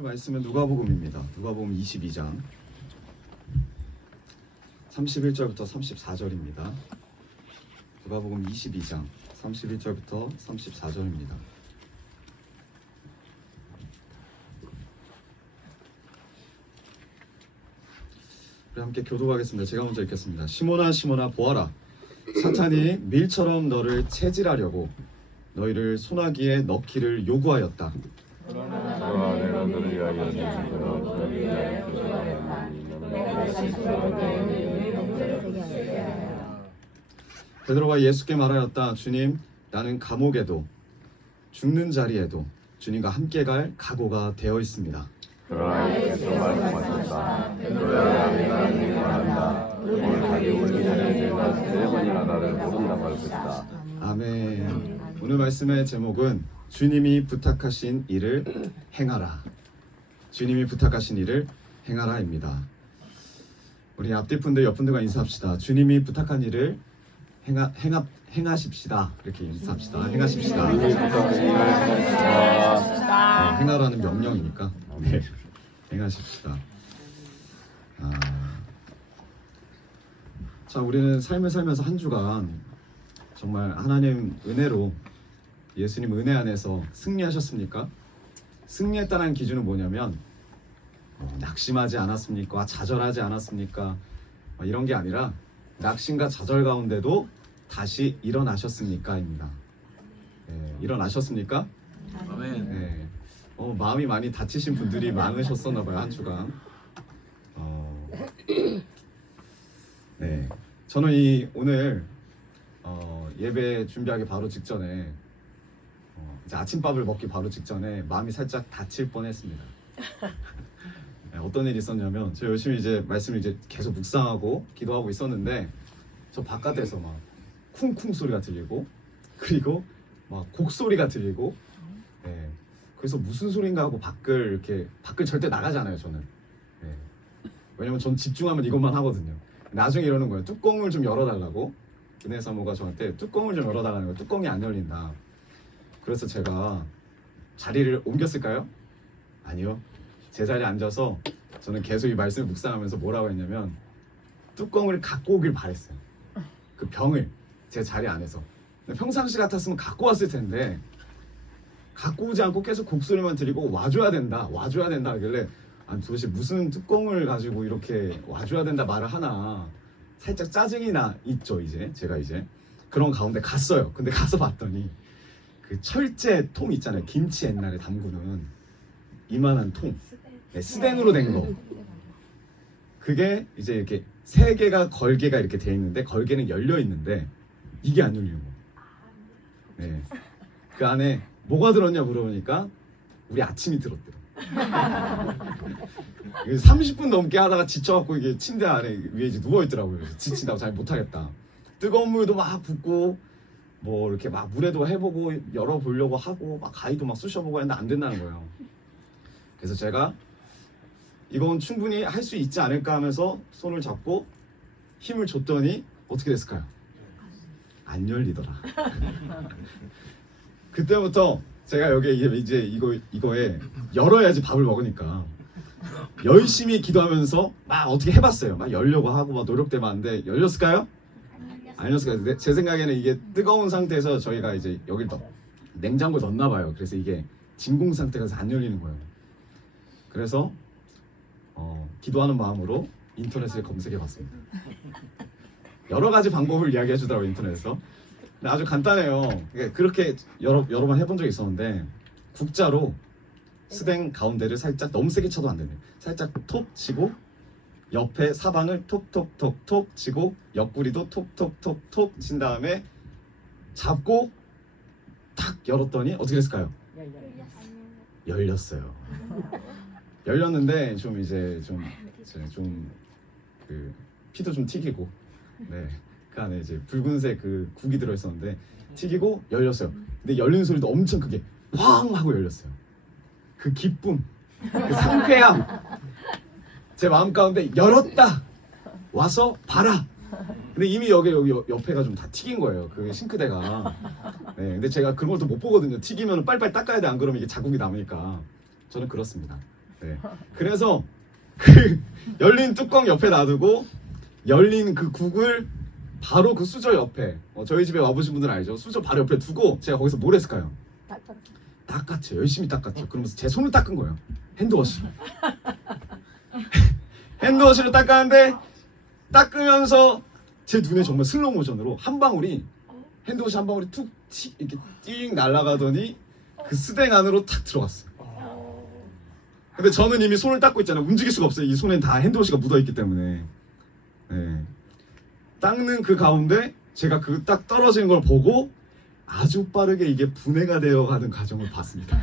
오늘 말씀은 누가복음입니다. 누가복음 22장 31절부터 34절입니다. 누가복음 22장 31절부터 34절입니다. 우리 함께 교독하겠습니다. 제가 먼저 읽겠습니다. 시몬아 시몬아 보아라, 사탄이 밀처럼 너를 체질하려고 너희를 소나기에 넣기를 요구하였다. 그러나 내가 너를 위하여 내주므로 너를 위하여 기도하였나니 내가 실수로 너희를 용서케 하여. 베드로가 예수께 말하였다. 주님, 나는 감옥에도 죽는 자리에도 주님과 함께 갈 각오가 되어 있습니다. 그러나 예수께서 말씀하셨다. 베드로야, 내가 네게 말한다. 오늘 달이 오기 전에 네가 세 번이나 나를 모른다고 할 것이다. 아멘. 오늘 말씀의 제목은 주님이 부탁하신 일을 행하라. 주님이 부탁하신 일을 행하라입니다. 우리 앞뒤 분들 옆 분들과 인사합시다. 주님이 부탁한 일을 행하십시다. 이렇게 인사합시다. 행하십시다. 행하라는 명령이니까. 네, 행하십시다. 자, 우리는 삶을 살면서 한 주간 정말 하나님 은혜로 예수님 은혜 안에서 승리하셨습니까? 승리했다는 기준은 뭐냐면 낙심하지 않았습니까? 좌절하지 않았습니까? 이런 게 아니라 낙심과 좌절 가운데도 다시 일어나셨습니까? 입니다. 네, 일어나셨습니까? 아멘. 네, 마음이 많이 다치신 분들이 많으셨었나 봐요, 한 주간. 네, 저는 오늘 예배 준비하기 바로 직전에 이제 아침밥을 먹기 바로 직전에 마음이 살짝 다칠 뻔했습니다. 네, 어떤 일이 있었냐면 저 열심히 이제 말씀을 이제 계속 묵상하고 기도하고 있었는데 저 바깥에서 막 쿵쿵 소리가 들리고 그리고 막 곡소리가 들리고 네, 그래서 무슨 소린가 하고 밖을 절대 나가지 않아요 저는. 네, 왜냐면 전 집중하면 이것만 하거든요. 나중에 이러는 거예요. 뚜껑을 좀 열어달라고. 은혜 사모가 저한테 뚜껑을 좀 열어달라는 거예요. 뚜껑이 안 열린다. 그래서 제가 자리를 옮겼을까요? 아니요. 제 자리에 앉아서 저는 계속 이 말씀을 묵상하면서 뭐라고 했냐면 뚜껑을 갖고 오길 바랬어요. 그 병을 제 자리 안에서. 평상시 같았으면 갖고 왔을 텐데 갖고 오지 않고 계속 곡소리만 들리고 와줘야 된다 하길래 아니 도대체 무슨 뚜껑을 가지고 이렇게 와줘야 된다 말을 하나 살짝 짜증이 있죠. 제가 그런 가운데 갔어요. 근데 가서 봤더니 그 철제 통 있잖아요. 김치 옛날에 담그는 이만한 통, 네, 스댕으로 된 거. 그게 이제 이렇게 세 개가 걸개가 이렇게 돼 있는데 걸개는 열려 있는데 이게 안 열리는 거. 네, 그 안에 뭐가 들었냐 물어보니까 우리 아침이 들었대요. 30분 넘게 하다가 지쳐갖고 이게 침대 위에 이제 누워 있더라고요. 지친다고 잘 못하겠다. 뜨거운 물도 막 붓고 뭐 이렇게 막 물에도 해보고 열어보려고 하고 막 가위도 막 쑤셔보고 했는데 안 된다는 거예요. 그래서 제가 이건 충분히 할 수 있지 않을까 하면서 손을 잡고 힘을 줬더니 어떻게 됐을까요? 안 열리더라. 그때부터 제가 여기 이제 이거에 열어야지 밥을 먹으니까 열심히 기도하면서 막 어떻게 해봤어요. 막 열려고 하고 막 노력도 많은데 열렸을까요? 안 열렸을까요? 제 생각에는 이게 뜨거운 상태에서 저희가 이제 여기 냉장고에 넣었나 봐요. 그래서 이게 진공 상태라서 안 열리는 거예요. 그래서 기도하는 마음으로 인터넷에 검색해봤습니다. 여러 가지 방법을 이야기해 주더라고요, 인터넷에서. 근데 아주 간단해요. 그렇게 여러 번 해본 적이 있었는데 국자로 스댕 가운데를 살짝 너무 세게 쳐도 안 되네요. 살짝 톡 치고 옆에 사방을 톡톡톡톡 치고 옆구리도 톡톡톡톡 친 다음에 잡고 탁 열었더니 어떻게 됐을까요? 열렸어요. 열렸는데 좀 그 피도 좀 튀기고 네. 그 안에 이제 붉은색 그 국이 들어있었는데 튀기고 열렸어요. 근데 열리는 소리도 엄청 크게 황 하고 열렸어요. 그 기쁨, 그 상쾌함, 제 마음 가운데 열었다. 와서 봐라. 근데 이미 여기 옆에가 좀 다 튀긴 거예요. 그 싱크대가. 네, 근데 제가 그런 걸 또 못 보거든요. 튀기면 빨리빨리 닦아야 돼. 안 그러면 이게 자국이 남으니까. 저는 그렇습니다. 네. 그래서 그 열린 뚜껑 옆에 놔두고 열린 그 국을 바로 그 수저 옆에 저희 집에 와보신 분들은 알죠? 수저 바로 옆에 두고 제가 거기서 뭘 했을까요? 닦았죠. 열심히 닦았죠. 그러면서 제 손을 닦은 거예요. 핸드워시로. 핸드워시로 닦았는데 닦으면서 제 눈에 정말 슬로우 모션으로 한 방울이 핸드워시 한 방울이 툭 이렇게 띵 날아가더니 그 스댕 안으로 탁 들어갔어요. 근데 저는 이미 손을 닦고 있잖아요. 움직일 수가 없어요. 이 손엔 다 핸드워시가 묻어있기 때문에. 네. 닦는 그 가운데 제가 그 딱 떨어지는 걸 보고 아주 빠르게 이게 분해가 되어가는 과정을 봤습니다.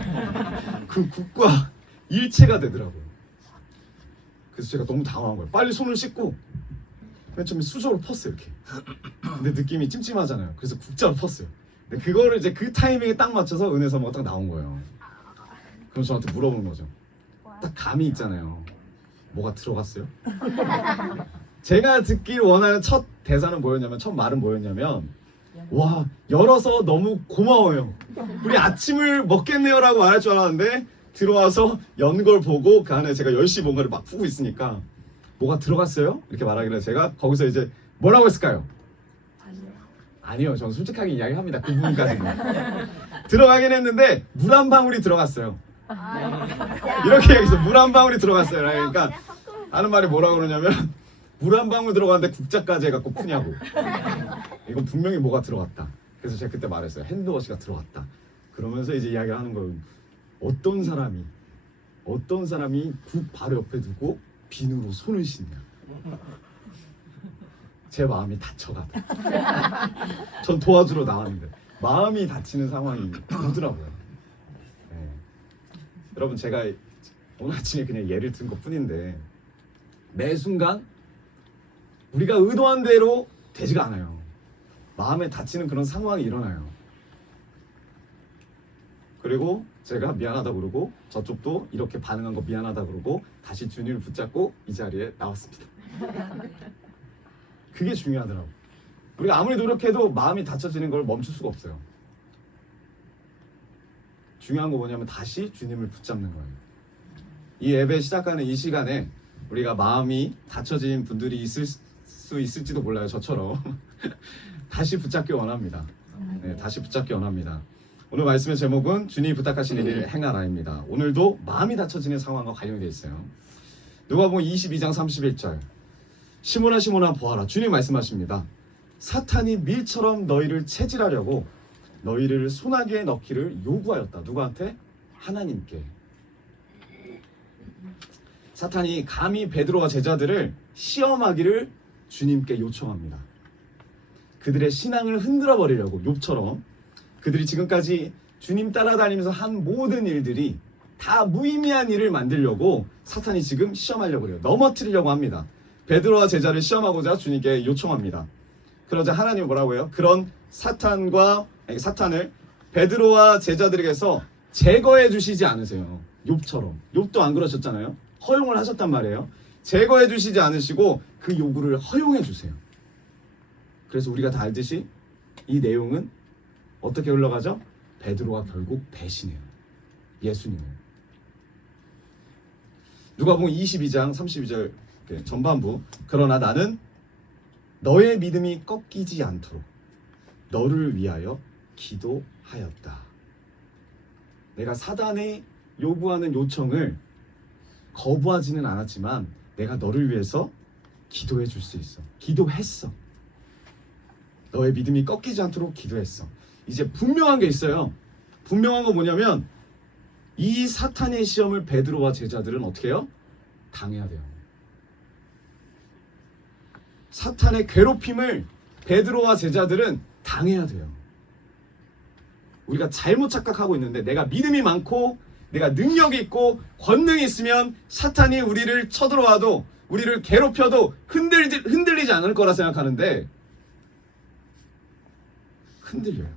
그 국과 일체가 되더라고요. 그래서 제가 너무 당황한 거예요. 빨리 손을 씻고 맨 처음에 수저로 펐어요 이렇게. 근데 느낌이 찜찜하잖아요. 그래서 국자로 펐어요. 근데 그거를 이제 그 타이밍에 딱 맞춰서 은혜 사모가 딱 나온 거예요. 그럼 저한테 물어보는 거죠. 딱 감이 있잖아요. 뭐가 들어갔어요? 제가 듣길 원하는 첫 대사는 뭐였냐면, 첫 말은 뭐였냐면, 와, 열어서 너무 고마워요. 우리 아침을 먹겠네요라고 말할 줄 알았는데 들어와서 연 걸 보고 그 안에 제가 열심히 뭔가를 막 푸고 있으니까 뭐가 들어갔어요? 이렇게 말하길래 제가 거기서 이제 뭐라고 했을까요? 아니요, 저는 솔직하게 이야기합니다. 그 부분까지는. 들어가긴 했는데 물 한 방울이 들어갔어요. 이렇게 얘기해서 물 한 방울이 들어갔어요. 그러니까 하는 말이 뭐라고 그러냐면, 물 한 방울 들어갔는데 국자까지 해갖고 푸냐고. 이건 분명히 뭐가 들어갔다. 그래서 제가 그때 말했어요. 핸드워시가 들어갔다. 그러면서 이제 이야기를 하는 거예요. 어떤 사람이 국 바로 옆에 두고 비누로 손을 씻냐. 제 마음이 다쳐가다. 전 도와주러 나왔는데 마음이 다치는 상황이 오더라고요. 네. 여러분, 제가 오늘 아침에 그냥 예를 든 것 뿐인데 매 순간 우리가 의도한 대로 되지가 않아요. 마음에 다치는 그런 상황이 일어나요. 그리고 제가 미안하다고 그러고 저쪽도 이렇게 반응한 거 미안하다고 그러고 다시 주님을 붙잡고 이 자리에 나왔습니다. 그게 중요하더라고요. 우리가 아무리 노력해도 마음이 다쳐지는 걸 멈출 수가 없어요. 중요한 거 뭐냐면 다시 주님을 붙잡는 거예요. 이 예배 시작하는 이 시간에 우리가 마음이 다쳐진 분들이 있을 수 있을지도 몰라요. 저처럼. 다시 붙잡기 원합니다. 네, 다시 붙잡기 원합니다. 오늘 말씀의 제목은 주님이 부탁하신 일을 행하라입니다. 오늘도 마음이 다쳐지는 상황과 관련되어 있어요. 누가복음 22장 31절. 시몬아 시몬아 보아라. 주님 말씀하십니다. 사탄이 밀처럼 너희를 체질하려고 너희를 소나기에 넣기를 요구하였다. 누구한테? 하나님께. 사탄이 감히 베드로와 제자들을 시험하기를 주님께 요청합니다. 그들의 신앙을 흔들어 버리려고, 욥처럼 그들이 지금까지 주님 따라다니면서 한 모든 일들이 다 무의미한 일을 만들려고 사탄이 지금 시험하려고 해요. 넘어뜨리려고 합니다. 베드로와 제자를 시험하고자 주님께 요청합니다. 그러자 하나님은 뭐라고 해요? 그런 사탄을 베드로와 제자들에게서 제거해 주시지 않으세요. 욥처럼. 욥도 안 그러셨잖아요. 허용을 하셨단 말이에요. 제거해 주시지 않으시고 그 요구를 허용해 주세요. 그래서 우리가 다 알듯이 이 내용은 어떻게 흘러가죠? 베드로가 결국 배신해요. 예수님을. 누가복음 22장 32절 전반부. 그러나 나는 너의 믿음이 꺾이지 않도록 너를 위하여 기도하였다. 내가 사단의 요구하는 요청을 거부하지는 않았지만 내가 너를 위해서 기도해 줄 수 있어. 기도했어. 너의 믿음이 꺾이지 않도록 기도했어. 이제 분명한 게 있어요. 분명한 건 뭐냐면 이 사탄의 시험을 베드로와 제자들은 어떻게 해요? 당해야 돼요. 사탄의 괴롭힘을 베드로와 제자들은 당해야 돼요. 우리가 잘못 착각하고 있는데 내가 믿음이 많고 내가 능력이 있고 권능이 있으면 사탄이 우리를 쳐들어와도 우리를 괴롭혀도 흔들리지 않을 거라 생각하는데 흔들려요.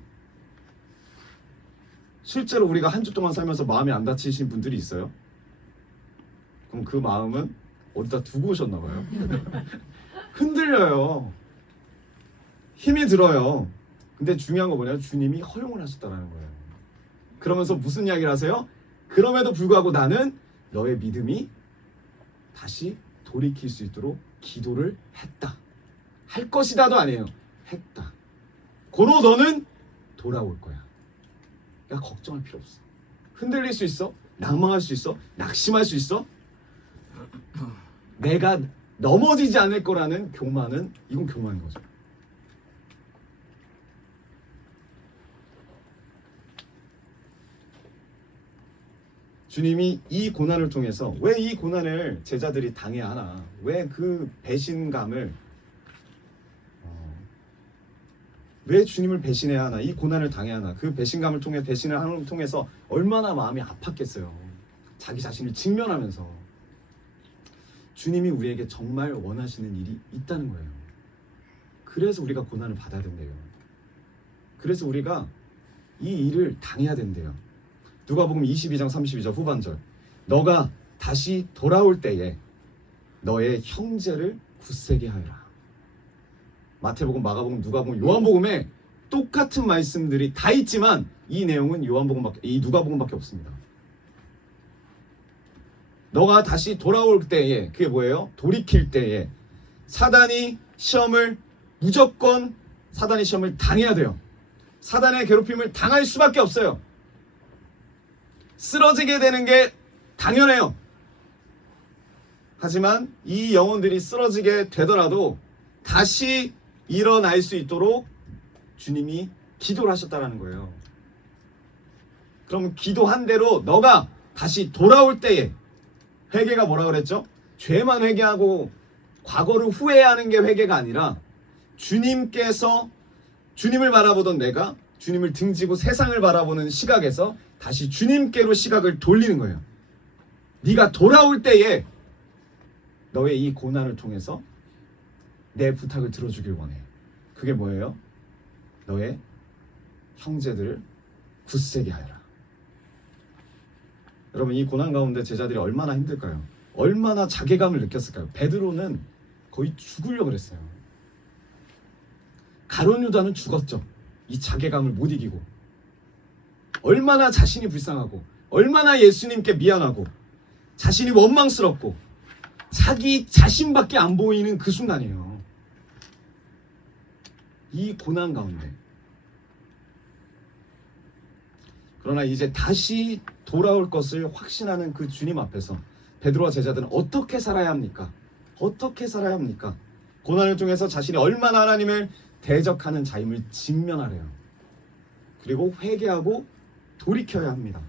실제로 우리가 한 주 동안 살면서 마음이 안 다치신 분들이 있어요? 그럼 그 마음은 어디다 두고 오셨나 봐요. 흔들려요. 힘이 들어요. 근데 중요한 거 뭐냐면 주님이 허용을 하셨다는 거예요. 그러면서 무슨 이야기를 하세요? 그럼에도 불구하고 나는 너의 믿음이 다시 돌이킬 수 있도록 기도를 했다. 할 것이다도 아니에요. 했다. 고로 너는 돌아올 거야. 그러니까 걱정할 필요 없어. 흔들릴 수 있어. 낭망할 수 있어. 낙심할 수 있어. 내가 넘어지지 않을 거라는 교만은, 이건 교만인 거죠. 주님이 이 고난을 통해서, 왜 이 고난을 제자들이 당해야 하나, 왜 그 배신감을, 왜 주님을 배신해야 하나, 이 고난을 당해야 하나, 그 배신감을 통해, 배신을 하는 걸 통해서 얼마나 마음이 아팠겠어요. 자기 자신을 직면하면서. 주님이 우리에게 정말 원하시는 일이 있다는 거예요. 그래서 우리가 고난을 받아야 된대요. 그래서 우리가 이 일을 당해야 된대요. 누가복음 22장 32절 후반절, 너가 다시 돌아올 때에 너의 형제를 굳세게 하여라. 마태복음, 마가복음, 누가복음, 요한복음에 똑같은 말씀들이 다 있지만 이 내용은 이 누가복음밖에 없습니다. 너가 다시 돌아올 때에, 그게 뭐예요? 돌이킬 때에 사단이 시험을 무조건, 사단의 시험을 당해야 돼요. 사단의 괴롭힘을 당할 수밖에 없어요. 쓰러지게 되는 게 당연해요. 하지만 이 영혼들이 쓰러지게 되더라도 다시 일어날 수 있도록 주님이 기도를 하셨다는 거예요. 그럼 기도한 대로 너가 다시 돌아올 때에, 회개가 뭐라 그랬죠? 죄만 회개하고 과거를 후회하는 게 회개가 아니라, 주님께서, 주님을 바라보던 내가 주님을 등지고 세상을 바라보는 시각에서 다시 주님께로 시각을 돌리는 거예요. 네가 돌아올 때에 너의 이 고난을 통해서 내 부탁을 들어주길 원해. 그게 뭐예요? 너의 형제들을 굳세게 하여라. 여러분, 이 고난 가운데 제자들이 얼마나 힘들까요? 얼마나 자괴감을 느꼈을까요? 베드로는 거의 죽으려고 그랬어요. 가룟 유다는 죽었죠. 이 자괴감을 못 이기고. 얼마나 자신이 불쌍하고, 얼마나 예수님께 미안하고, 자신이 원망스럽고, 자기 자신밖에 안 보이는 그 순간이에요. 이 고난 가운데. 그러나 이제 다시 돌아올 것을 확신하는 그 주님 앞에서 베드로와 제자들은 어떻게 살아야 합니까? 어떻게 살아야 합니까? 고난을 통해서 자신이 얼마나 하나님을 대적하는 자임을 직면하래요. 그리고 회개하고 돌이켜야 합니다.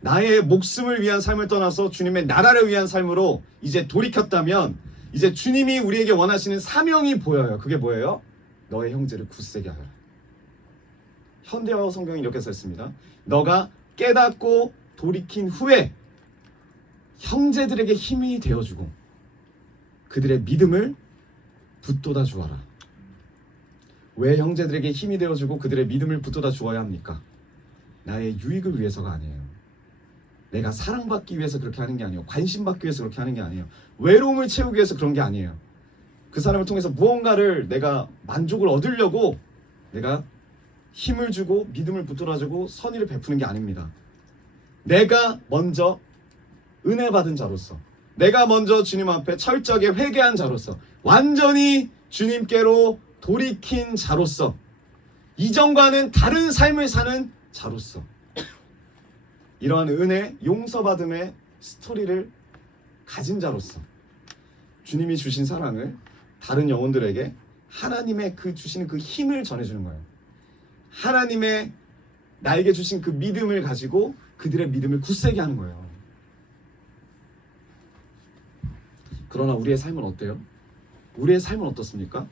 나의 목숨을 위한 삶을 떠나서 주님의 나라를 위한 삶으로 이제 돌이켰다면, 이제 주님이 우리에게 원하시는 사명이 보여요. 그게 뭐예요? 너의 형제를 굳세게 하여라. 현대어 성경이 이렇게 썼습니다. 너가 깨닫고 돌이킨 후에 형제들에게 힘이 되어주고 그들의 믿음을 붙돋아 주어라. 왜 형제들에게 힘이 되어주고 그들의 믿음을 붙돋아 주어야 합니까? 나의 유익을 위해서가 아니에요. 내가 사랑받기 위해서 그렇게 하는 게 아니에요. 관심받기 위해서 그렇게 하는 게 아니에요. 외로움을 채우기 위해서 그런 게 아니에요. 그 사람을 통해서 무언가를 내가 만족을 얻으려고 내가 힘을 주고 믿음을 붙들어주고 선의를 베푸는 게 아닙니다. 내가 먼저 은혜 받은 자로서, 내가 먼저 주님 앞에 철저하게 회개한 자로서, 완전히 주님께로 돌이킨 자로서, 이전과는 다른 삶을 사는 자로서, 이러한 은혜, 용서받음의 스토리를 가진 자로서 주님이 주신 사랑을 다른 영혼들에게 하나님의 그 주시는 그 힘을 전해주는 거예요. 하나님의 나에게 주신 그 믿음을 가지고 그들의 믿음을 굳세게 하는 거예요. 그러나 우리의 삶은 어때요? 우리의 삶은 어떻습니까?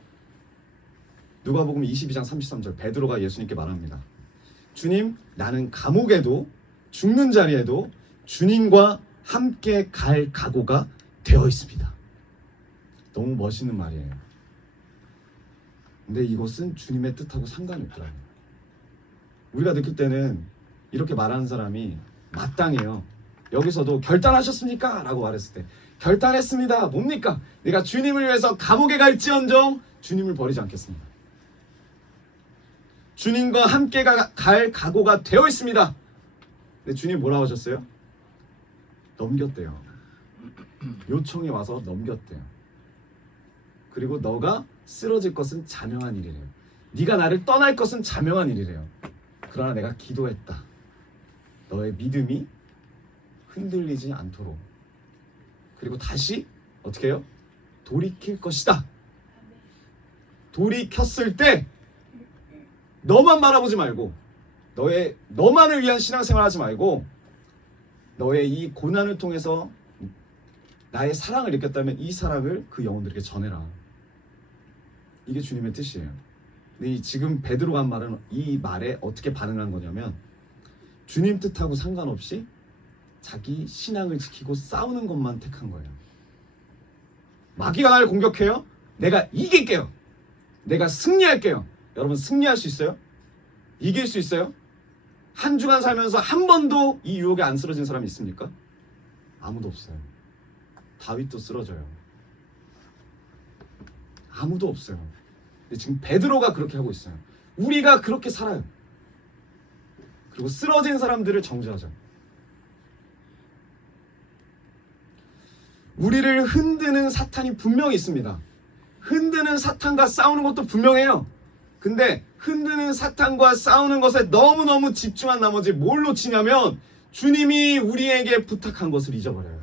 누가복음 22장 33절 베드로가 예수님께 말합니다. 주님, 나는 감옥에도 죽는 자리에도 주님과 함께 갈 각오가 되어 있습니다. 너무 멋있는 말이에요. 근데 이것은 주님의 뜻하고 상관이 없더라고요. 우리가 느낄 때는 이렇게 말하는 사람이 마땅해요. 여기서도 결단하셨습니까? 라고 말했을 때 결단했습니다. 뭡니까? 내가 주님을 위해서 감옥에 갈지언정 주님을 버리지 않겠습니다. 주님과 함께 갈 각오가 되어 있습니다. 근데 주님 뭐라고 하셨어요? 넘겼대요. 요청이 와서 넘겼대요. 그리고 너가 쓰러질 것은 자명한 일이래요. 네가 나를 떠날 것은 자명한 일이래요. 그러나 내가 기도했다. 너의 믿음이 흔들리지 않도록. 그리고 다시 어떻게 해요? 돌이킬 것이다. 돌이켰을 때 너만 바라보지 말고 너만을 위한 신앙생활하지 말고 너의 이 고난을 통해서 나의 사랑을 느꼈다면 이 사랑을 그 영혼들에게 전해라. 이게 주님의 뜻이에요. 근데 지금 베드로가 한 말은 이 말에 어떻게 반응한 거냐면 주님 뜻하고 상관없이 자기 신앙을 지키고 싸우는 것만 택한 거예요. 마귀가 나를 공격해요. 내가 이길게요. 내가 승리할게요. 여러분 승리할 수 있어요? 이길 수 있어요? 한 주간 살면서 한 번도 이 유혹에 안 쓰러진 사람이 있습니까? 아무도 없어요. 다윗도 쓰러져요. 아무도 없어요. 근데 지금 베드로가 그렇게 하고 있어요. 우리가 그렇게 살아요. 그리고 쓰러진 사람들을 정죄하죠. 우리를 흔드는 사탄이 분명히 있습니다. 흔드는 사탄과 싸우는 것도 분명해요. 근데 흔드는 사탄과 싸우는 것에 너무너무 집중한 나머지 뭘 놓치냐면 주님이 우리에게 부탁한 것을 잊어버려요.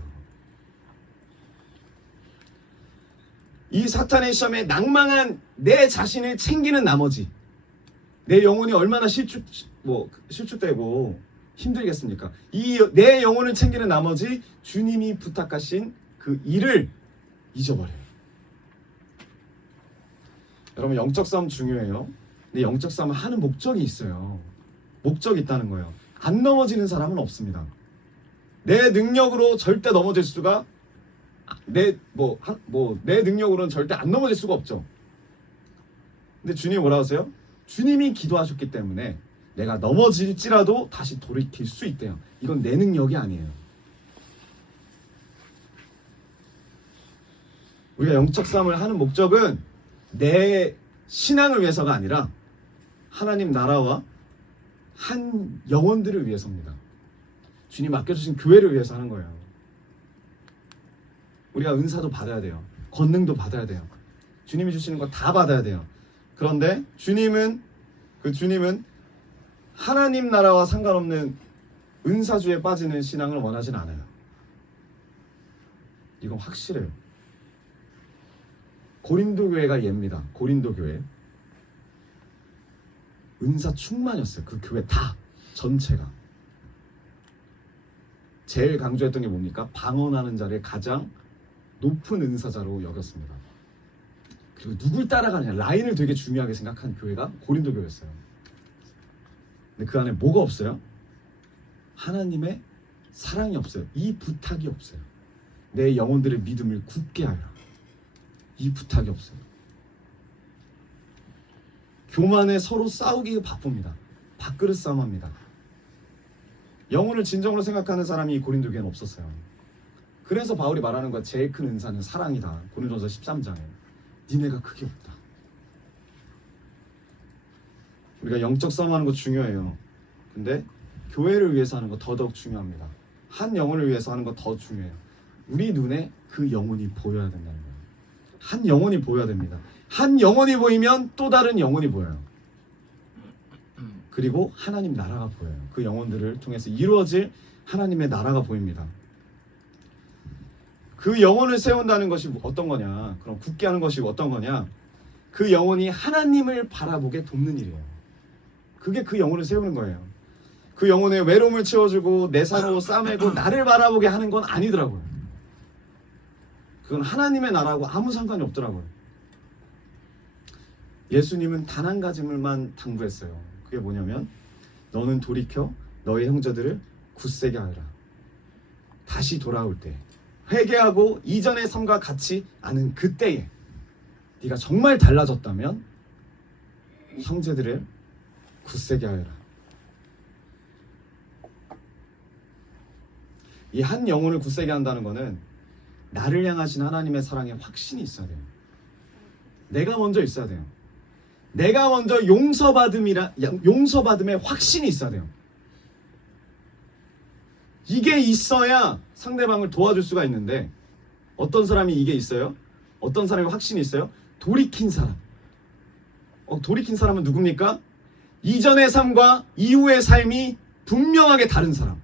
이 사탄의 시험에 낭망한 내 자신을 챙기는 나머지 내 영혼이 얼마나 실축되고 힘들겠습니까? 이 내 영혼을 챙기는 나머지 주님이 부탁하신 그 일을 잊어버려요. 여러분 영적 싸움 중요해요. 근데 영적 싸움은 하는 목적이 있어요. 목적이 있다는 거예요. 안 넘어지는 사람은 없습니다. 내 능력으로 절대 넘어질 수가 내 능력으로는 절대 안 넘어질 수가 없죠. 근데 주님이 뭐라 하세요? 주님이 기도하셨기 때문에 내가 넘어질지라도 다시 돌이킬 수 있대요. 이건 내 능력이 아니에요. 우리가 영적 싸움을 하는 목적은 내 신앙을 위해서가 아니라 하나님 나라와 한 영혼들을 위해서입니다. 주님 맡겨주신 교회를 위해서 하는 거예요. 우리가 은사도 받아야 돼요. 권능도 받아야 돼요. 주님이 주시는 거 다 받아야 돼요. 그런데 주님은 하나님 나라와 상관없는 은사주에 빠지는 신앙을 원하진 않아요. 이건 확실해요. 고린도 교회가 예입니다. 고린도 교회. 은사 충만이었어요. 그 교회 다 전체가. 제일 강조했던 게 뭡니까? 방언하는 자를 가장 높은 은사자로 여겼습니다. 그리고 누굴 따라가느냐 라인을 되게 중요하게 생각한 교회가 고린도 교회였어요. 근데 그 안에 뭐가 없어요? 하나님의 사랑이 없어요. 이 부탁이 없어요. 내 영혼들의 믿음을 굳게 하여라. 이 부탁이 없어요. 교만에 서로 싸우기 바쁩니다. 밥그릇 싸움합니다. 영혼을 진정으로 생각하는 사람이 고린도 교회는 없었어요. 그래서 바울이 말하는 거야. 제일 큰 은사는 사랑이다. 고린도전서 13장에 니네가 그게 없다. 우리가 영적 싸움하는 거 중요해요. 근데 교회를 위해서 하는 거 더더욱 중요합니다. 한 영혼을 위해서 하는 거 더 중요해요. 우리 눈에 그 영혼이 보여야 된다는 거예요. 한 영혼이 보여야 됩니다. 한 영혼이 보이면 또 다른 영혼이 보여요. 그리고 하나님 나라가 보여요. 그 영혼들을 통해서 이루어질 하나님의 나라가 보입니다. 그 영혼을 세운다는 것이 어떤 거냐? 그럼 굳게 하는 것이 어떤 거냐? 그 영혼이 하나님을 바라보게 돕는 일이에요. 그게 그 영혼을 세우는 거예요. 그 영혼의 외로움을 채워주고 내 산으로 싸매고 나를 바라보게 하는 건 아니더라고요. 그건 하나님의 나라하고 아무 상관이 없더라고요. 예수님은 단 한 가지만 당부했어요. 그게 뭐냐면 너는 돌이켜 너의 형제들을 굳세게 하여라. 다시 돌아올 때 회개하고 이전의 삶과 같이 않은 그때에 네가 정말 달라졌다면 형제들을 굳세게 하여라. 이 한 영혼을 굳세게 한다는 것은 나를 향하신 하나님의 사랑에 확신이 있어야 돼요. 내가 먼저 있어야 돼요. 내가 먼저 용서받음에 확신이 있어야 돼요. 이게 있어야 상대방을 도와줄 수가 있는데 어떤 사람이 이게 있어요? 어떤 사람이 확신이 있어요? 돌이킨 사람. 돌이킨 사람은 누굽니까? 이전의 삶과 이후의 삶이 분명하게 다른 사람.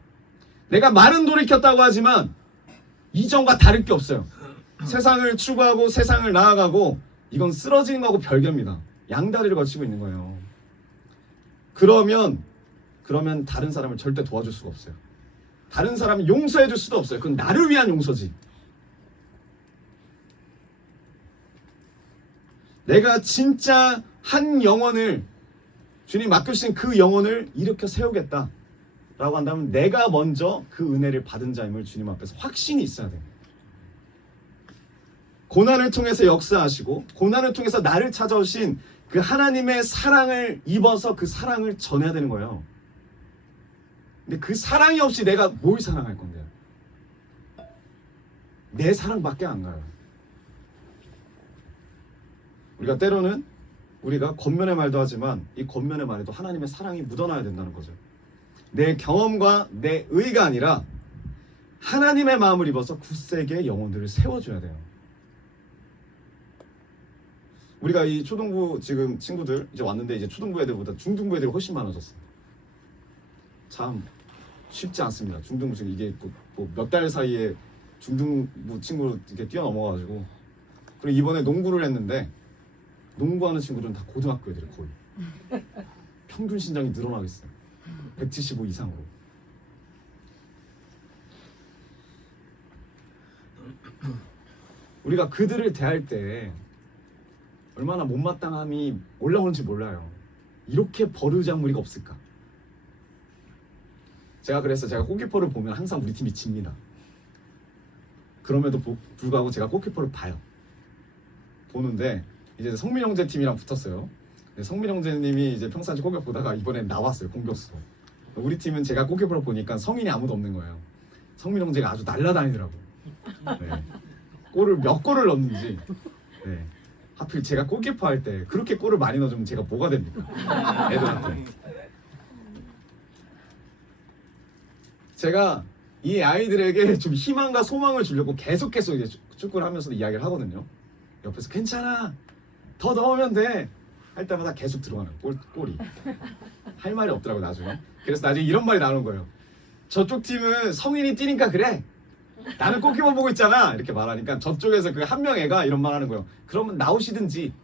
내가 말은 돌이켰다고 하지만 이전과 다를 게 없어요. 세상을 추구하고 세상을 나아가고 이건 쓰러지는 거하고 별개입니다. 양다리를 걸치고 있는 거예요. 그러면 다른 사람을 절대 도와줄 수가 없어요. 다른 사람을 용서해 줄 수도 없어요. 그건 나를 위한 용서지. 내가 진짜 한 영혼을 주님 맡겨주신 그 영혼을 일으켜 세우겠다 라고 한다면 내가 먼저 그 은혜를 받은 자임을 주님 앞에서 확신이 있어야 돼요. 고난을 통해서 역사하시고 고난을 통해서 나를 찾아오신 그 하나님의 사랑을 입어서 그 사랑을 전해야 되는 거예요. 근데 그 사랑이 없이 내가 뭘 사랑할 건데요? 내 사랑밖에 안 가요. 우리가 때로는 우리가 겉면의 말도 하지만 이 겉면의 말에도 하나님의 사랑이 묻어나야 된다는 거죠. 내 경험과 내 의가 아니라 하나님의 마음을 입어서 굳세게 영혼들을 세워줘야 돼요. 우리가 이 초등부 지금 친구들 이제 왔는데 이제 초등부 애들보다 중등부 애들이 훨씬 많아졌어요. 참 쉽지 않습니다. 중등부 지금 이게 몇 달 사이에 중등부 친구로 이렇게 뛰어넘어가지고 그리고 이번에 농구를 했는데 농구하는 친구들은 다 고등학교 애들이 거의 평균 신장이 늘어나겠어요. 175 이상으로. 우리가 그들을 대할 때 얼마나 못마땅함이 올라오는지 몰라요. 이렇게 버르장무리가 없을까? 그래서 제가 골키퍼를 보면 항상 우리 팀이 집니다. 그럼에도 불구하고 제가 골키퍼를 봐요. 보는데 이제 성민 형제 팀이랑 붙었어요. 성민 형제님이 이제 평상시 골키퍼 보다가 이번엔 나왔어요. 공격수. 우리 팀은 제가 골키퍼를 보니까 성인이 아무도 없는 거예요. 성민 형제가 아주 날라다니더라고. 네. 몇 골을 넣는지. 네. 하필 제가 골키퍼 할 때 그렇게 골을 많이 넣어주면 제가 뭐가 됩니까? 애들한테. 제가 이 아이들에게 좀 희망과 소망을 주려고 계속해서 이제 축구를 하면서도 이야기를 하거든요. 옆에서 괜찮아, 더 넣으면 돼 할 때마다 계속 들어가는 골이. 할 말이 없더라고 나중에. 그래서 나중에 이런 말이 나오는 거예요. 저쪽 팀은 성인이 뛰니까 그래. 나는 골키퍼 보고 있잖아. 이렇게 말하니까 저쪽에서 그 한 명 애가 이런 말 하는 거예요. 그러면 나오시든지.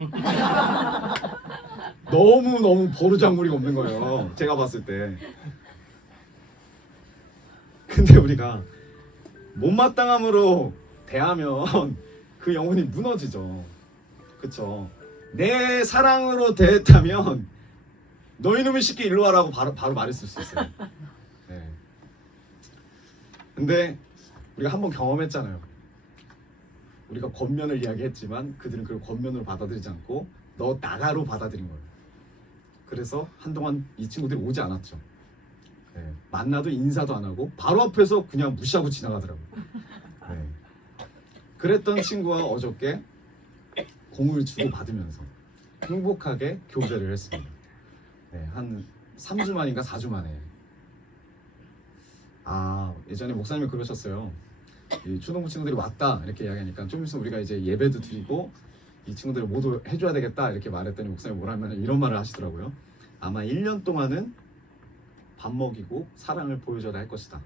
너무 버르장무리가 없는 거예요. 제가 봤을 때. 근데 우리가 못마땅함으로 대하면 그 영혼이 무너지죠. 그쵸? 내 사랑으로 대했다면 너 이놈의 새끼 일로 와라고 바로 말했을 수 있어요. 네. 근데 우리가 한번 경험했잖아요. 우리가 겉면을 이야기했지만 그들은 그걸 겉면으로 받아들이지 않고 너 나가로 받아들인 거예요. 그래서 한동안 이 친구들이 오지 않았죠. 네. 만나도 인사도 안 하고 바로 앞에서 그냥 무시하고 지나가더라고요. 네. 그랬던 친구와 어저께 공을 주고 받으면서 행복하게 교제를 했습니다. 네, 한 3주 만인가 4주 만에. 예전에 목사님이 그러셨어요. 이 초등부 친구들이 왔다 이렇게 이야기하니까 좀 있으면 우리가 이제 예배도 드리고 이 친구들을 모두 해줘야 되겠다 이렇게 말했더니 목사님이 뭐라면 이런 말을 하시더라고요. 아마 1년 동안은 밥 먹이고 사랑을 보여줘야 할 것이다.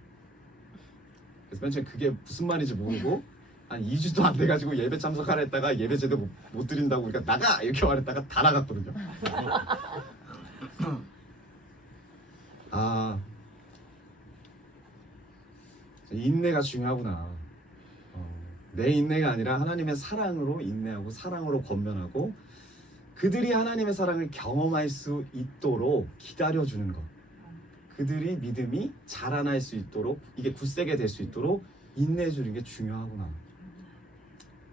그래서 맨 처음에 그게 무슨 말인지 모르고 한 2주도 안 돼가지고 예배 참석하라 했다가 예배 제대로 못 드린다고 우리가 나가! 이렇게 말했다가 다 나갔거든요. 인내가 중요하구나. 내 인내가 아니라 하나님의 사랑으로 인내하고 사랑으로 권면하고 그들이 하나님의 사랑을 경험할 수 있도록 기다려주는 것. 그들이 믿음이 자라날 수 있도록 이게 굳세게 될 수 있도록 인내해주는 게 중요하구나.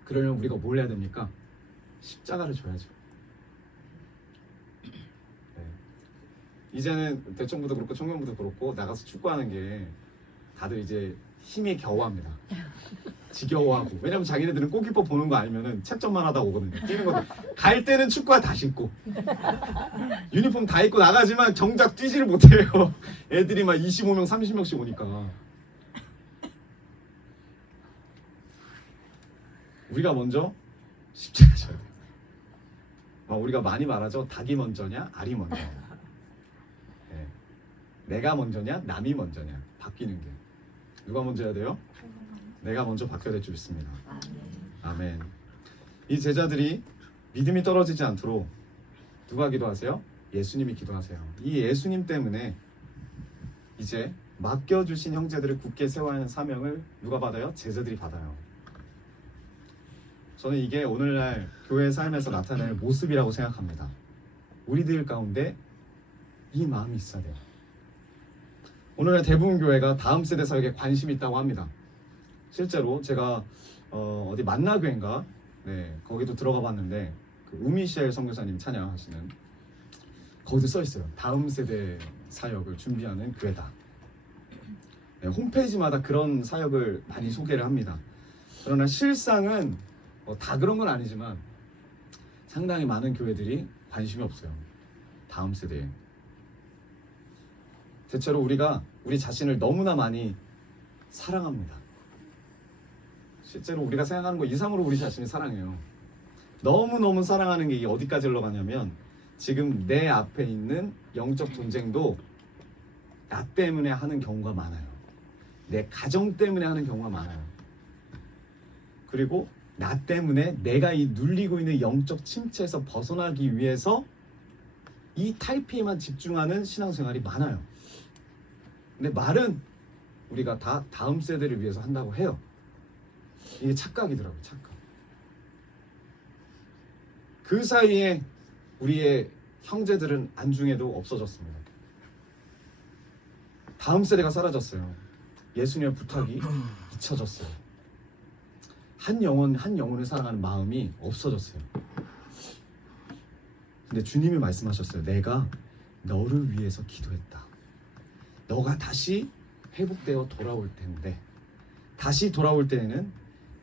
그러려면 우리가 뭘 해야 됩니까? 십자가를 줘야죠. 네. 이제는 대청부도 그렇고 청년부도 그렇고 나가서 축구하는 게 다들 이제 힘이 겨워합니다. 지겨워하고. 왜냐면 자기네들은 골키퍼 보는 거 아니면은 채점만 하다 오거든요. 뛰는 것도 갈 때는 축구화 다 신고 유니폼 다 입고 나가지만 정작 뛰지를 못해요. 애들이 막 25명 30명씩 오니까. 우리가 먼저 십자가 져야 돼요. 우리가 많이 말하죠. 닭이 먼저냐 알이 먼저냐. 네. 내가 먼저냐 남이 먼저냐. 바뀌는 게 누가 먼저 해야 돼요? 내가 먼저 바뀌어야 될 줄 믿습니다. 아멘. 이 제자들이 믿음이 떨어지지 않도록 누가 기도하세요? 예수님이 기도하세요. 이 예수님 때문에 이제 맡겨주신 형제들을 굳게 세워야 하는 사명을 누가 받아요? 제자들이 받아요. 저는 이게 오늘날 교회 삶에서 나타낼 모습이라고 생각합니다. 우리들 가운데 이 마음이 있어야 돼요. 오늘날 대부분 교회가 다음 세대 사역에 관심이 있다고 합니다. 실제로 제가 어디 만나교회인가 거기도 들어가 봤는데 그 우미셸 선교사님 찬양하시는 거기도 써 있어요. 다음 세대 사역을 준비하는 교회다. 홈페이지마다 그런 사역을 많이 소개를 합니다. 그러나 실상은 다 그런 건 아니지만 상당히 많은 교회들이 관심이 없어요. 다음 세대에. 대체로 우리가 우리 자신을 너무나 많이 사랑합니다. 실제로 우리가 생각하는 것 이상으로 우리 자신을 사랑해요. 너무너무 사랑하는 게 이게 어디까지 흘러가냐면 지금 내 앞에 있는 영적 전쟁도 나 때문에 하는 경우가 많아요. 내 가정 때문에 하는 경우가 많아요. 그리고 나 때문에 내가 이 눌리고 있는 영적 침체에서 벗어나기 위해서 이 탈피에만 집중하는 신앙생활이 많아요. 근데 말은 우리가 다 다음 세대를 위해서 한다고 해요. 이게 착각이더라고요. 착각. 그 사이에 우리의 형제들은 안중에도 없어졌습니다. 다음 세대가 사라졌어요. 예수님의 부탁이 잊혀졌어요. 한 영혼을 사랑하는 마음이 없어졌어요. 근데 주님이 말씀하셨어요. 내가 너를 위해서 기도했다. 너가 다시 회복되어 돌아올 텐데, 다시 돌아올 때에는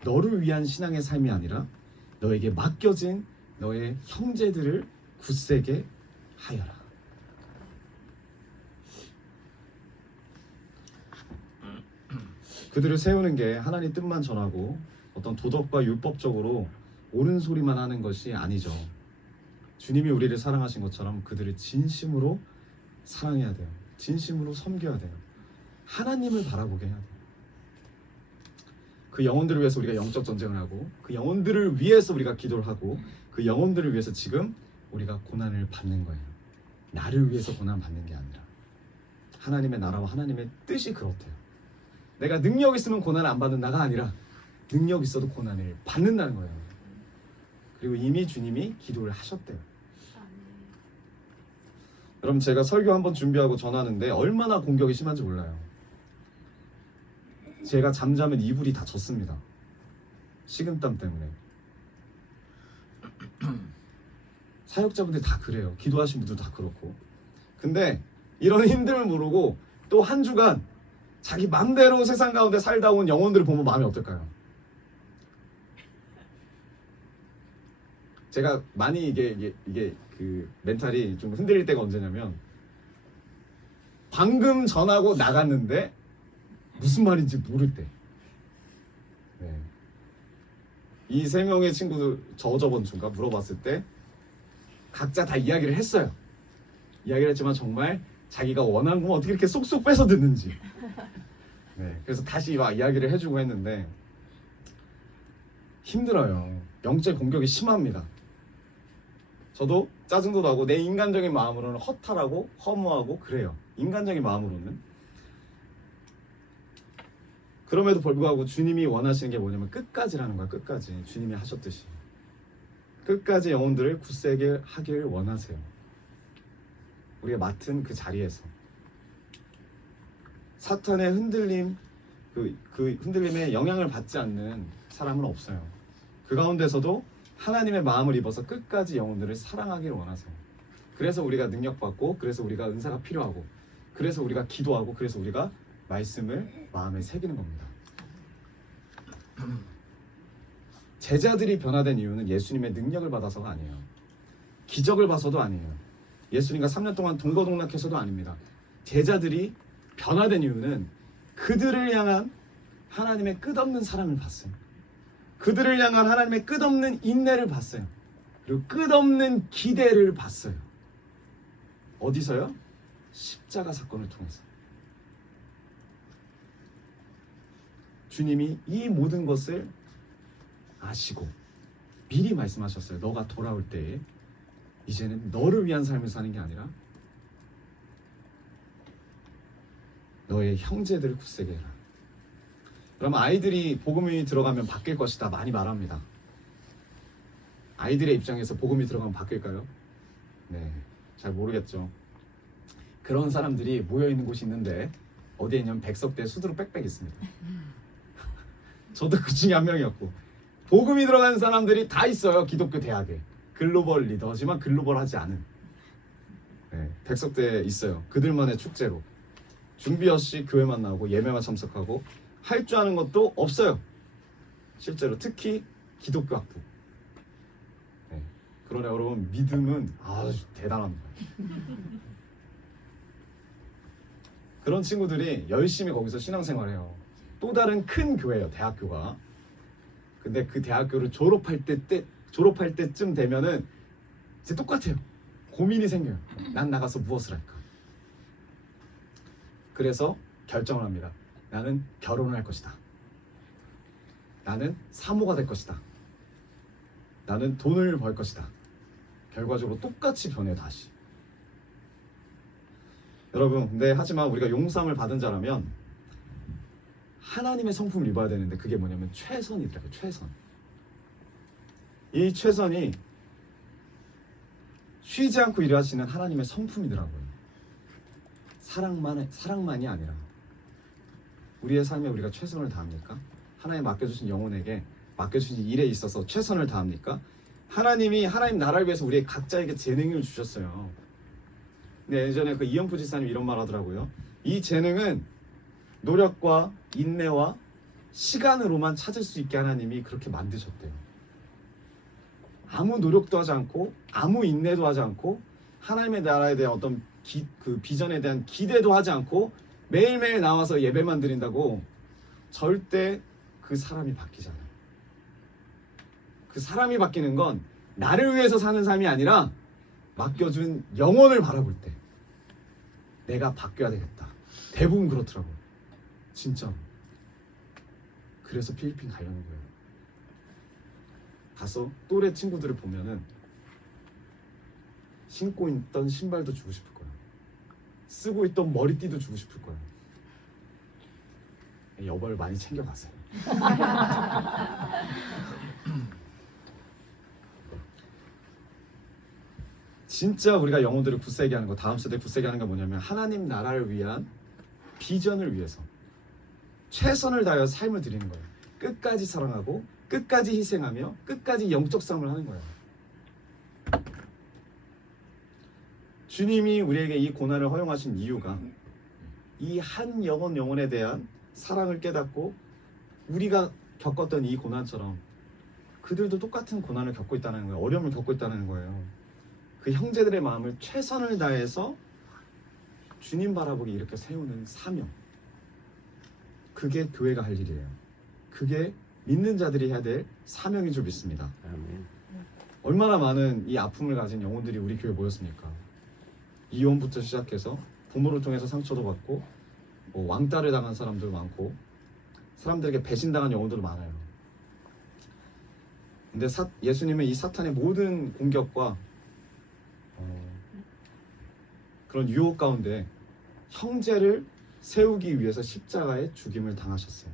너를 위한 신앙의 삶이 아니라 너에게 맡겨진 너의 형제들을 굳세게 하여라. 그들을 세우는 게 하나님 뜻만 전하고 어떤 도덕과 율법적으로 옳은 소리만 하는 것이 아니죠. 주님이 우리를 사랑하신 것처럼 그들을 진심으로 사랑해야 돼요. 진심으로 섬겨야 돼요. 하나님을 바라보게 해야 돼요. 그 영혼들을 위해서 우리가 영적 전쟁을 하고, 그 영혼들을 위해서 우리가 기도를 하고, 그 영혼들을 위해서 지금 우리가 고난을 받는 거예요. 나를 위해서 고난 받는 게 아니라 하나님의 나라와 하나님의 뜻이 그렇대요. 내가 능력 있으면 고난을 안 받는다가 아니라 능력 있어도 고난을 받는다는 거예요. 그리고 이미 주님이 기도를 하셨대요. 여러분, 제가 설교 한번 준비하고 전하는데 얼마나 공격이 심한지 몰라요. 제가 잠자면 이불이 다 젖습니다. 식은땀 때문에. 사역자분들 다 그래요. 기도하신 분들 다 그렇고. 근데 이런 힘듦을 모르고 또 한 주간 자기 맘대로 세상 가운데 살다 온 영혼들을 보면 마음이 어떨까요? 제가 많이 이게 그 멘탈이 좀 흔들릴 때가 언제냐면, 방금 전하고 나갔는데 무슨 말인지 모를 때. 네. 이 세 명의 친구들 저번 주인가 물어봤을 때 각자 다 이야기를 했어요. 이야기를 했지만 정말 자기가 원하는 건 어떻게 이렇게 쏙쏙 빼서 듣는지. 네. 그래서 다시 막 이야기를 해주고 했는데 힘들어요. 영적 공격이 심합니다. 저도 짜증도 나고 내 인간적인 마음으로는 허탈하고 허무하고 그래요. 인간적인 마음으로는. 그럼에도 불구하고 주님이 원하시는 게 뭐냐면 끝까지라는 거야. 끝까지. 주님이 하셨듯이 끝까지 영혼들을 굳세게 하길 원하세요. 우리가 맡은 그 자리에서 사탄의 흔들림, 그 흔들림에 영향을 받지 않는 사람은 없어요. 그 가운데서도 하나님의 마음을 입어서 끝까지 영혼들을 사랑하길 원하세요. 그래서 우리가 능력받고, 그래서 우리가 은사가 필요하고, 그래서 우리가 기도하고, 그래서 우리가 말씀을 마음에 새기는 겁니다. 제자들이 변화된 이유는 예수님의 능력을 받아서가 아니에요. 기적을 봐서도 아니에요. 예수님과 3년 동안 동거동락해서도 아닙니다. 제자들이 변화된 이유는 그들을 향한 하나님의 끝없는 사랑을 봤어요. 그들을 향한 하나님의 끝없는 인내를 봤어요. 그리고 끝없는 기대를 봤어요. 어디서요? 십자가 사건을 통해서. 주님이 이 모든 것을 아시고 미리 말씀하셨어요. 너가 돌아올 때에 이제는 너를 위한 삶을 사는 게 아니라 너의 형제들을 굳세게 해라. 그럼 아이들이 복음이 들어가면 바뀔 것이다 많이 말합니다. 아이들의 입장에서 복음이 들어가면 바뀔까요? 네, 잘 모르겠죠. 그런 사람들이 모여있는 곳이 있는데 어디에 있냐면 백석대 수두룩 빽빽 있습니다. 저도 그 중에 한 명이었고, 복음이 들어가는 사람들이 다 있어요. 기독교 대학에 글로벌 리더지만 글로벌하지 않은, 네, 백석대에 있어요. 그들만의 축제로 준비 없이 교회만 나오고 예배만 참석하고 할 줄 아는 것도 없어요. 실제로 특히 기독교 학부. 네. 그러나 여러분, 믿음은 아주 대단합니다. 그런 친구들이 열심히 거기서 신앙생활해요. 또 다른 큰 교회예요, 대학교가. 근데 그 대학교를 졸업할 때쯤 되면은 이제 똑같아요. 고민이 생겨요. 난 나가서 무엇을 할까? 그래서 결정을 합니다. 나는 결혼을 할 것이다. 나는 사모가 될 것이다. 나는 돈을 벌 것이다. 결과적으로 똑같이 변해요, 다시. 여러분, 근데 하지만 우리가 용서함을 받은 자라면 하나님의 성품을 입어야 되는데 그게 뭐냐면 최선이더라고요. 최선. 이 최선이 쉬지 않고 일하시는 하나님의 성품이더라고요. 사랑만이 아니라 우리의 삶에 우리가 최선을 다합니까? 하나님 맡겨주신 영혼에게 맡겨주신 일에 있어서 최선을 다합니까? 하나님이 하나님 나라를 위해서 우리 각자에게 재능을 주셨어요. 근데 예전에 그 이영표 지사님 이런 말 하더라고요. 이 재능은 노력과 인내와 시간으로만 찾을 수 있게 하나님이 그렇게 만드셨대요. 아무 노력도 하지 않고 아무 인내도 하지 않고 하나님의 나라에 대한 어떤 그 비전에 대한 기대도 하지 않고 매일매일 나와서 예배만 드린다고 절대 그 사람이 바뀌지 않아요. 그 사람이 바뀌는 건 나를 위해서 사는 삶이 아니라 맡겨준 영혼을 바라볼 때 내가 바뀌어야 되겠다. 대부분 그렇더라고요. 진짜. 그래서 필리핀 가려는 거예요. 가서 또래 친구들을 보면은 신고 있던 신발도 주고 싶을 거예요. 쓰고 있던 머리띠도 주고 싶을 거예요. 여벌 많이 챙겨가세요. 진짜 우리가 영혼들을 굳세게 하는 거, 다음 세대 굳세게 하는 게 뭐냐면 하나님 나라를 위한 비전을 위해서 최선을 다하여 삶을 드리는 거예요. 끝까지 사랑하고 끝까지 희생하며 끝까지 영적 싸움을 하는 거예요. 주님이 우리에게 이 고난을 허용하신 이유가 이 한 영혼에 대한 사랑을 깨닫고 우리가 겪었던 이 고난처럼 그들도 똑같은 고난을 겪고 있다는 거예요. 어려움을 겪고 있다는 거예요. 그 형제들의 마음을 최선을 다해서 주님 바라보게 이렇게 세우는 사명, 그게 교회가 할 일이에요. 그게 믿는 자들이 해야 될 사명인 줄 믿습니다. 아멘. 얼마나 많은 이 아픔을 가진 영혼들이 우리 교회에 모였습니까? 이혼부터 시작해서 부모를 통해서 상처도 받고 왕따를 당한 사람들 많고 사람들에게 배신당한 영혼들도 많아요. 근데 예수님은 이 사탄의 모든 공격과 그런 유혹 가운데 형제를 세우기 위해서 십자가에 죽임을 당하셨어요.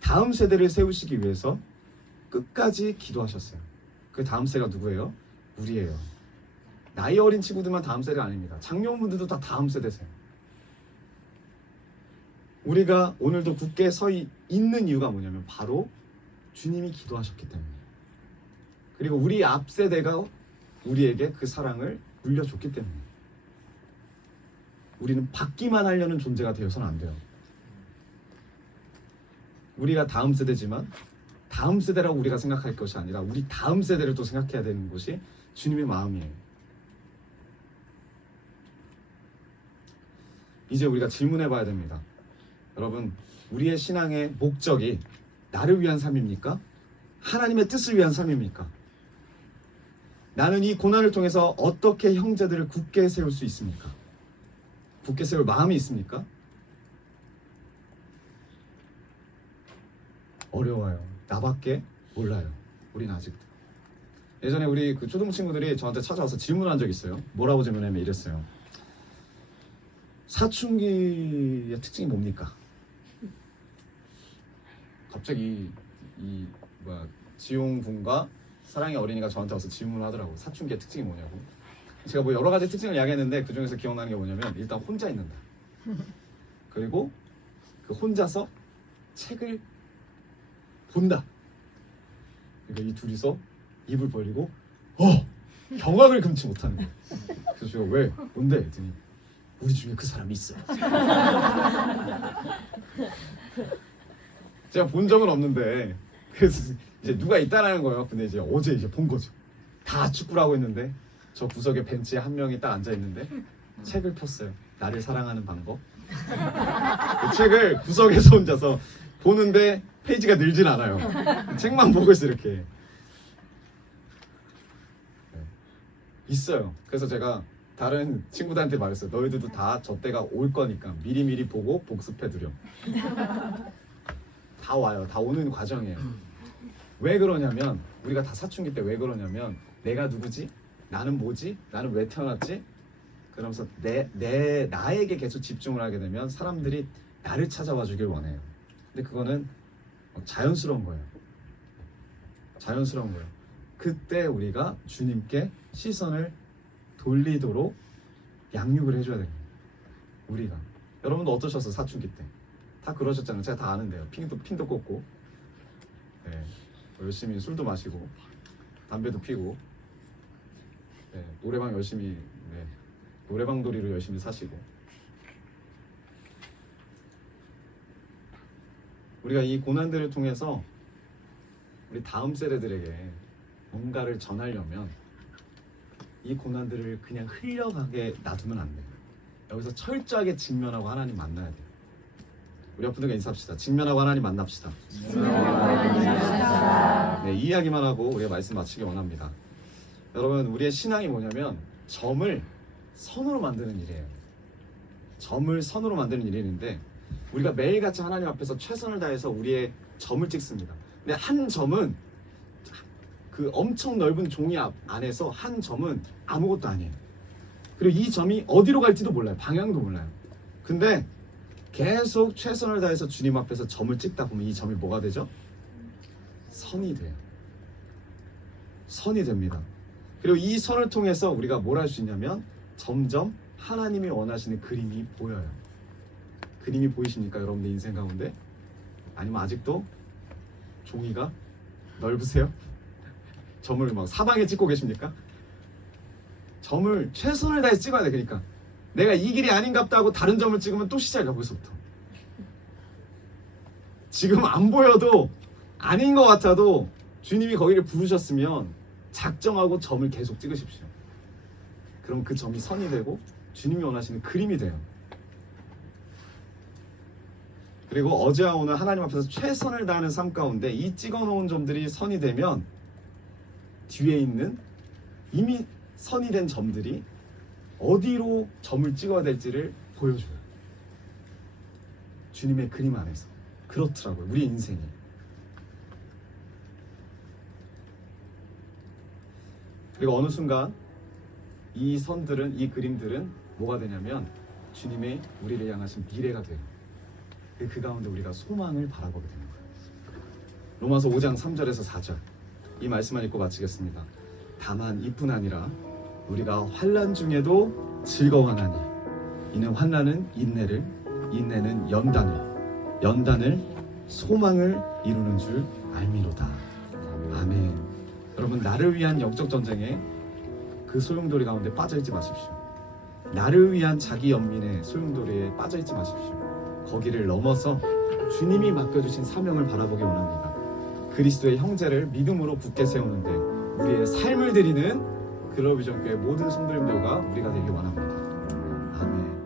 다음 세대를 세우시기 위해서 끝까지 기도하셨어요. 그 다음 세대가 누구예요? 우리예요. 나이 어린 친구들만 다음 세대가 아닙니다. 장년분들도 다 다음 세대세요. 우리가 오늘도 굳게 서 있는 이유가 뭐냐면 바로 주님이 기도하셨기 때문이에요. 그리고 우리 앞 세대가 우리에게 그 사랑을 물려줬기 때문이에요. 우리는 받기만 하려는 존재가 되어서는 안 돼요. 우리가 다음 세대지만 다음 세대라고 우리가 생각할 것이 아니라 우리 다음 세대를 또 생각해야 되는 것이 주님의 마음이에요. 이제 우리가 질문해 봐야 됩니다. 여러분, 우리의 신앙의 목적이 나를 위한 삶입니까? 하나님의 뜻을 위한 삶입니까? 나는 이 고난을 통해서 어떻게 형제들을 굳게 세울 수 있습니까? 굳게 세울 마음이 있습니까? 어려워요. 나밖에 몰라요. 우린 아직도. 예전에 우리 그 초등 친구들이 저한테 찾아와서 질문한 적 있어요. 뭐라고 질문하면 이랬어요. 사춘기의 특징이 뭡니까? 갑자기 지용 군과 사랑의 어린이가 저한테 와서 질문을 하더라고. 사춘기의 특징이 뭐냐고. 제가 뭐 여러 가지 특징을 이야기했는데 그 중에서 기억나는 게 뭐냐면 일단 혼자 있는다. 그리고 그 혼자서 책을 본다. 그러니까 이 둘이서 입을 벌리고 경악을 금치 못하는 거예요. 그래서 제가 왜? 뭔데? 했더니 우리 중에 그 사람이 있어. 제가 본 적은 없는데 그래서 이제 누가 있다라는 거예요. 근데 이제 어제 이제 본 거죠. 다 축구를 하고 있는데 저 구석에 벤치에 한 명이 딱 앉아 있는데 책을 폈어요. 나를 사랑하는 방법. 그 책을 구석에서 혼자서 보는데 페이지가 늘진 않아요. 책만 보고 있어 이렇게. 네. 있어요. 그래서 제가 다른 친구들한테 말했어요. 너희들도 다 저 때가 올 거니까 미리미리 보고 복습해 두렴. 다 와요. 다 오는 과정이에요. 왜 그러냐면 우리가 다 사춘기 때 왜 그러냐면 내가 누구지? 나는 뭐지? 나는 왜 태어났지? 그러면서 나에게 계속 집중을 하게 되면 사람들이 나를 찾아와 주길 원해요. 근데 그거는 자연스러운 거예요. 자연스러운 거예요. 그때 우리가 주님께 시선을 돌리도록 양육을 해줘야 됩니다. 우리가. 여러분도 어떠셨어요? 사춘기 때. 다 그러셨잖아요. 제가 다 아는데요. 핀도 꽂고, 네, 열심히 술도 마시고, 담배도 피고, 네, 노래방 열심히, 네, 노래방 놀이로 열심히 사시고. 우리가 이 고난들을 통해서 우리 다음 세대들에게 뭔가를 전하려면 이 고난들을 그냥 흘려가게 놔두면 안 돼요. 여기서 철저하게 직면하고 하나님 만나야 돼요. 우리 옆분들과 인사합시다. 직면하고 하나님 만납시다. 네, 이 이야기만 하고 우리가 말씀 마치기 원합니다. 여러분, 우리의 신앙이 뭐냐면 점을 선으로 만드는 일이에요. 점을 선으로 만드는 일인데 우리가 매일같이 하나님 앞에서 최선을 다해서 우리의 점을 찍습니다. 근데 한 점은 그 엄청 넓은 종이 안에서 한 점은 아무것도 아니에요. 그리고 이 점이 어디로 갈지도 몰라요. 방향도 몰라요. 근데 계속 최선을 다해서 주님 앞에서 점을 찍다 보면 이 점이 뭐가 되죠? 선이 돼요. 선이 됩니다. 그리고 이 선을 통해서 우리가 뭘 할 수 있냐면 점점 하나님이 원하시는 그림이 보여요. 그림이 보이십니까? 여러분들 인생 가운데? 아니면 아직도 종이가 넓으세요? 점을 막 사방에 찍고 계십니까? 점을 최선을 다해 찍어야 돼. 그러니까 내가 이 길이 아닌갑다 하고 다른 점을 찍으면 또 시작이야. 거기서부터. 지금 안 보여도 아닌 것 같아도 주님이 거기를 부르셨으면 작정하고 점을 계속 찍으십시오. 그럼 그 점이 선이 되고 주님이 원하시는 그림이 돼요. 그리고 어제와 오늘 하나님 앞에서 최선을 다하는 삶 가운데 이 찍어놓은 점들이 선이 되면 뒤에 있는 이미 선이 된 점들이 어디로 점을 찍어야 될지를 보여줘요. 주님의 그림 안에서. 그렇더라고요. 우리 인생이. 그리고 어느 순간 이 선들은, 이 그림들은 뭐가 되냐면 주님의 우리를 향하신 미래가 돼요. 그 가운데 우리가 소망을 바라보게 되는 거예요. 로마서 5장 3절에서 4절 이 말씀만 읽고 마치겠습니다. 다만 이뿐 아니라 우리가 환난 중에도 즐거워하나니 이는 환난은 인내를, 인내는 연단을 소망을 이루는 줄 알미로다. 아멘. 여러분, 나를 위한 영적 전쟁에 그 소용돌이 가운데 빠져있지 마십시오. 나를 위한 자기 연민의 소용돌이에 빠져있지 마십시오. 거기를 넘어서 주님이 맡겨주신 사명을 바라보기 원합니다. 그리스도의 형제를 믿음으로 굳게 세우는데 우리의 삶을 드리는 글로비전교회 모든 성도님들과 우리가 되길 원합니다. 아멘.